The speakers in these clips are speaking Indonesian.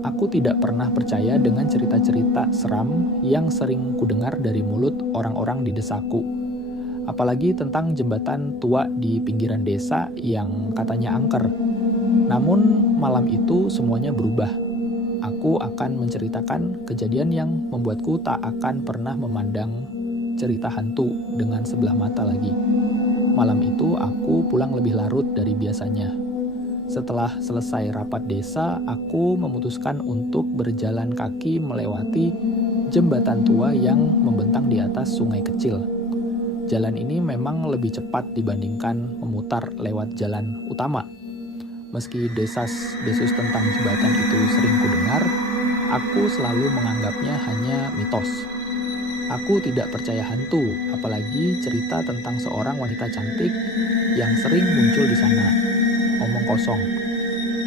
Aku tidak pernah percaya dengan cerita-cerita seram yang sering kudengar dari mulut orang-orang di desaku. Apalagi tentang jembatan tua di pinggiran desa yang katanya angker. Namun malam itu semuanya berubah. Aku akan menceritakan kejadian yang membuatku tak akan pernah memandang cerita hantu dengan sebelah mata lagi. Malam itu aku pulang lebih larut dari biasanya. Setelah selesai rapat desa, aku memutuskan untuk berjalan kaki melewati jembatan tua yang membentang di atas sungai kecil. Jalan ini memang lebih cepat dibandingkan memutar lewat jalan utama. Meski desas-desus tentang jembatan itu sering kudengar, aku selalu menganggapnya hanya mitos. Aku tidak percaya hantu, apalagi cerita tentang seorang wanita cantik yang sering muncul di sana. Omong kosong.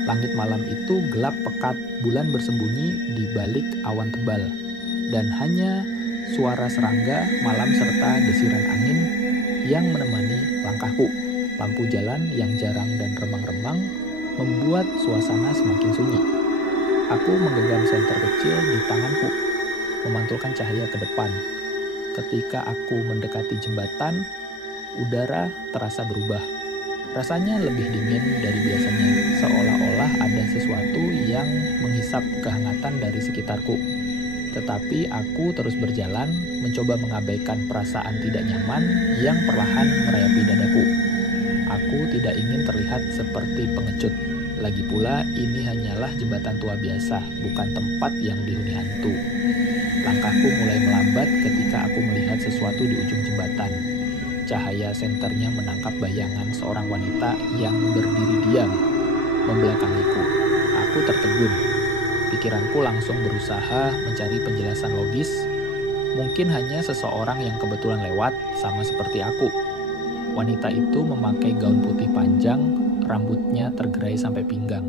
Langit malam itu gelap pekat, bulan bersembunyi di balik awan tebal. Dan hanya suara serangga malam serta desiran angin yang menemani langkahku. Lampu jalan yang jarang dan remang-remang membuat suasana semakin sunyi. Aku menggenggam senter kecil di tanganku, memantulkan cahaya ke depan. Ketika aku mendekati jembatan, udara terasa berubah. Rasanya lebih dingin dari biasanya, seolah-olah ada sesuatu yang menghisap kehangatan dari sekitarku. Tetapi aku terus berjalan, mencoba mengabaikan perasaan tidak nyaman yang perlahan merayapi dadaku. Aku tidak ingin terlihat seperti pengecut. Lagi pula, ini hanyalah jembatan tua biasa, bukan tempat yang dihuni hantu. Langkahku mulai melambat ketika aku melihat sesuatu di ujung jembatan. Cahaya senternya menangkap bayangan seorang wanita yang berdiri diam membelakangiku. Aku tertegun. Pikiranku langsung berusaha mencari penjelasan logis. Mungkin hanya seseorang yang kebetulan lewat, sama seperti aku. Wanita itu memakai gaun putih panjang, rambutnya tergerai sampai pinggang.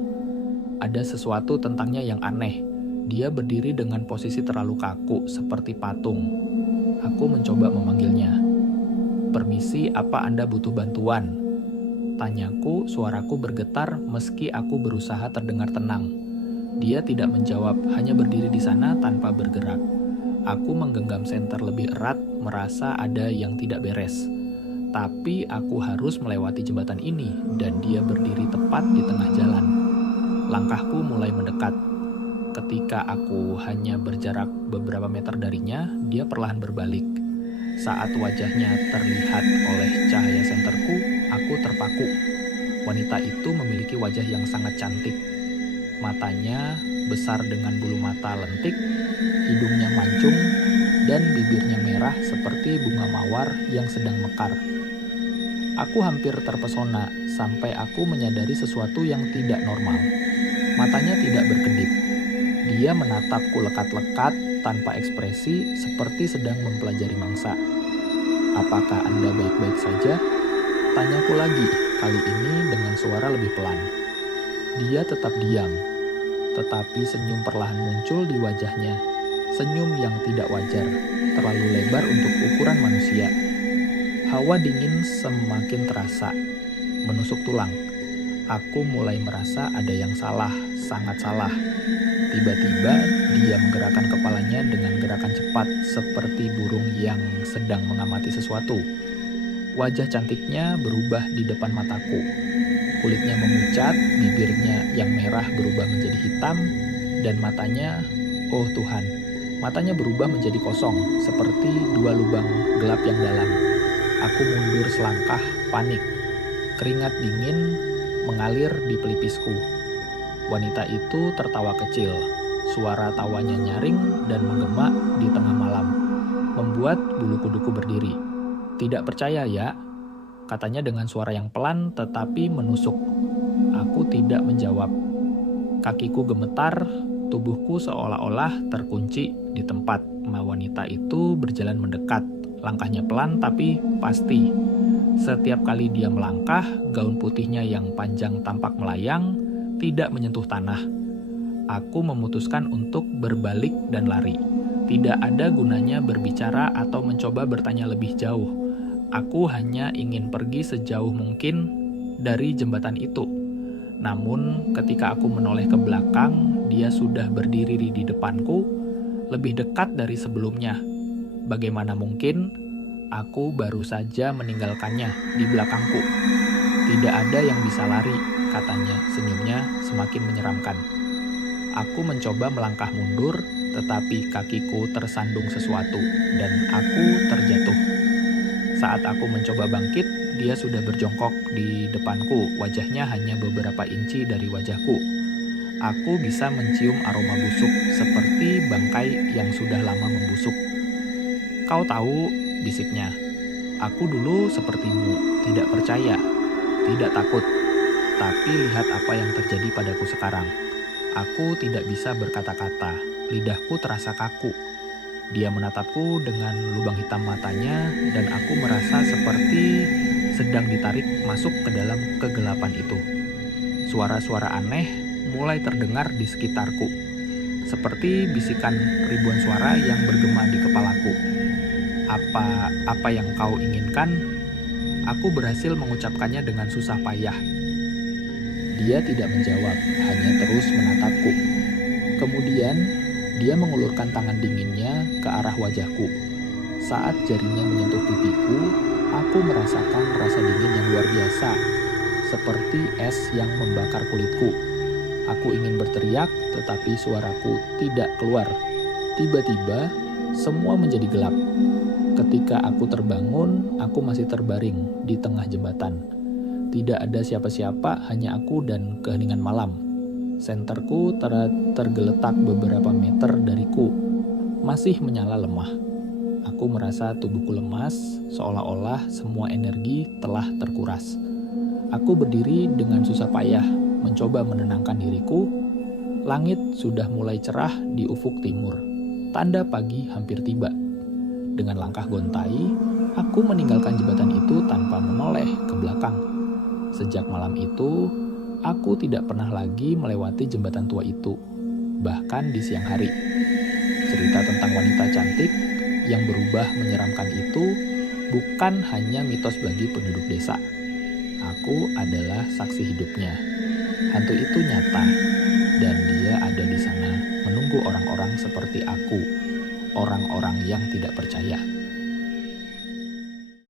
Ada sesuatu tentangnya yang aneh. Dia berdiri dengan posisi terlalu kaku, seperti patung. Aku mencoba memanggilnya. "Permisi, apa Anda butuh bantuan?" Tanyaku, suaraku bergetar meski aku berusaha terdengar tenang. Dia tidak menjawab, hanya berdiri di sana tanpa bergerak. Aku menggenggam senter lebih erat, merasa ada yang tidak beres. Tapi aku harus melewati jembatan ini, dan dia berdiri tepat di tengah jalan. Langkahku mulai mendekat. Ketika aku hanya berjarak beberapa meter darinya, dia perlahan berbalik. Saat wajahnya terlihat oleh cahaya senterku, aku terpaku. Wanita itu memiliki wajah yang sangat cantik. Matanya besar dengan bulu mata lentik, hidungnya mancung, dan bibirnya merah seperti bunga mawar yang sedang mekar. Aku hampir terpesona sampai aku menyadari sesuatu yang tidak normal. Matanya tidak berkedip. Dia menatapku lekat-lekat tanpa ekspresi seperti sedang mempelajari mangsa. "Apakah Anda baik-baik saja?" Tanyaku lagi, kali ini dengan suara lebih pelan. Dia tetap diam, tetapi senyum perlahan muncul di wajahnya. Senyum yang tidak wajar, terlalu lebar untuk ukuran manusia. Hawa dingin semakin terasa, menusuk tulang. Aku mulai merasa ada yang salah, sangat salah. Tiba-tiba, dia menggerakkan kepalanya dengan gerakan cepat seperti burung yang sedang mengamati sesuatu. Wajah cantiknya berubah di depan mataku. Kulitnya memucat, bibirnya yang merah berubah menjadi hitam, dan matanya, oh Tuhan, matanya berubah menjadi kosong, seperti dua lubang gelap yang dalam. Aku mundur selangkah, panik. Keringat dingin mengalir di pelipisku. Wanita itu tertawa kecil. Suara tawanya nyaring dan menggema di tengah malam, membuat bulu kuduku berdiri. "Tidak percaya ya?" katanya dengan suara yang pelan tetapi menusuk. Aku tidak menjawab. Kakiku gemetar, tubuhku seolah-olah terkunci di tempat. Wanita itu berjalan mendekat, langkahnya pelan tapi pasti. Setiap kali dia melangkah, gaun putihnya yang panjang tampak melayang, tidak menyentuh tanah. Aku memutuskan untuk berbalik dan lari. Tidak ada gunanya berbicara atau mencoba bertanya lebih jauh. Aku hanya ingin pergi sejauh mungkin dari jembatan itu. Namun, ketika aku menoleh ke belakang, dia sudah berdiri di depanku, lebih dekat dari sebelumnya. Bagaimana mungkin aku baru saja meninggalkannya di belakangku? Tidak ada yang bisa lari, katanya, senyumnya semakin menyeramkan. Aku mencoba melangkah mundur, tetapi kakiku tersandung sesuatu, dan aku terjatuh. Saat aku mencoba bangkit, dia sudah berjongkok di depanku, wajahnya hanya beberapa inci dari wajahku. Aku bisa mencium aroma busuk, seperti bangkai yang sudah lama membusuk. "Kau tahu," bisiknya, "aku dulu sepertimu, tidak percaya, tidak takut. Tapi lihat apa yang terjadi padaku sekarang. Aku tidak bisa berkata-kata, lidahku terasa kaku." Dia menatapku dengan lubang hitam matanya, dan aku merasa seperti sedang ditarik masuk ke dalam kegelapan itu. Suara-suara aneh mulai terdengar di sekitarku, seperti bisikan ribuan suara yang bergema di kepalaku. Apa yang kau inginkan?" Aku berhasil mengucapkannya dengan susah payah. Dia tidak menjawab, hanya terus menatapku. Kemudian, dia mengulurkan tangan dinginnya ke arah wajahku. Saat jarinya menyentuh pipiku, aku merasakan rasa dingin yang luar biasa, seperti es yang membakar kulitku. Aku ingin berteriak, tetapi suaraku tidak keluar. Tiba-tiba, semua menjadi gelap. Ketika aku terbangun, aku masih terbaring di tengah jembatan. Tidak ada siapa-siapa, hanya aku dan keheningan malam. Senterku tergeletak beberapa meter dariku, masih menyala lemah. Aku merasa tubuhku lemas, seolah-olah semua energi telah terkuras. Aku berdiri dengan susah payah, mencoba menenangkan diriku. Langit sudah mulai cerah di ufuk timur. Tanda pagi hampir tiba. Dengan langkah gontai, aku meninggalkan jembatan itu tanpa menoleh ke belakang. Sejak malam itu, aku tidak pernah lagi melewati jembatan tua itu, bahkan di siang hari. Cerita tentang wanita cantik yang berubah menyeramkan itu bukan hanya mitos bagi penduduk desa. Aku adalah saksi hidupnya. Hantu itu nyata, dan dia ada di sana menunggu orang-orang seperti aku, orang-orang yang tidak percaya.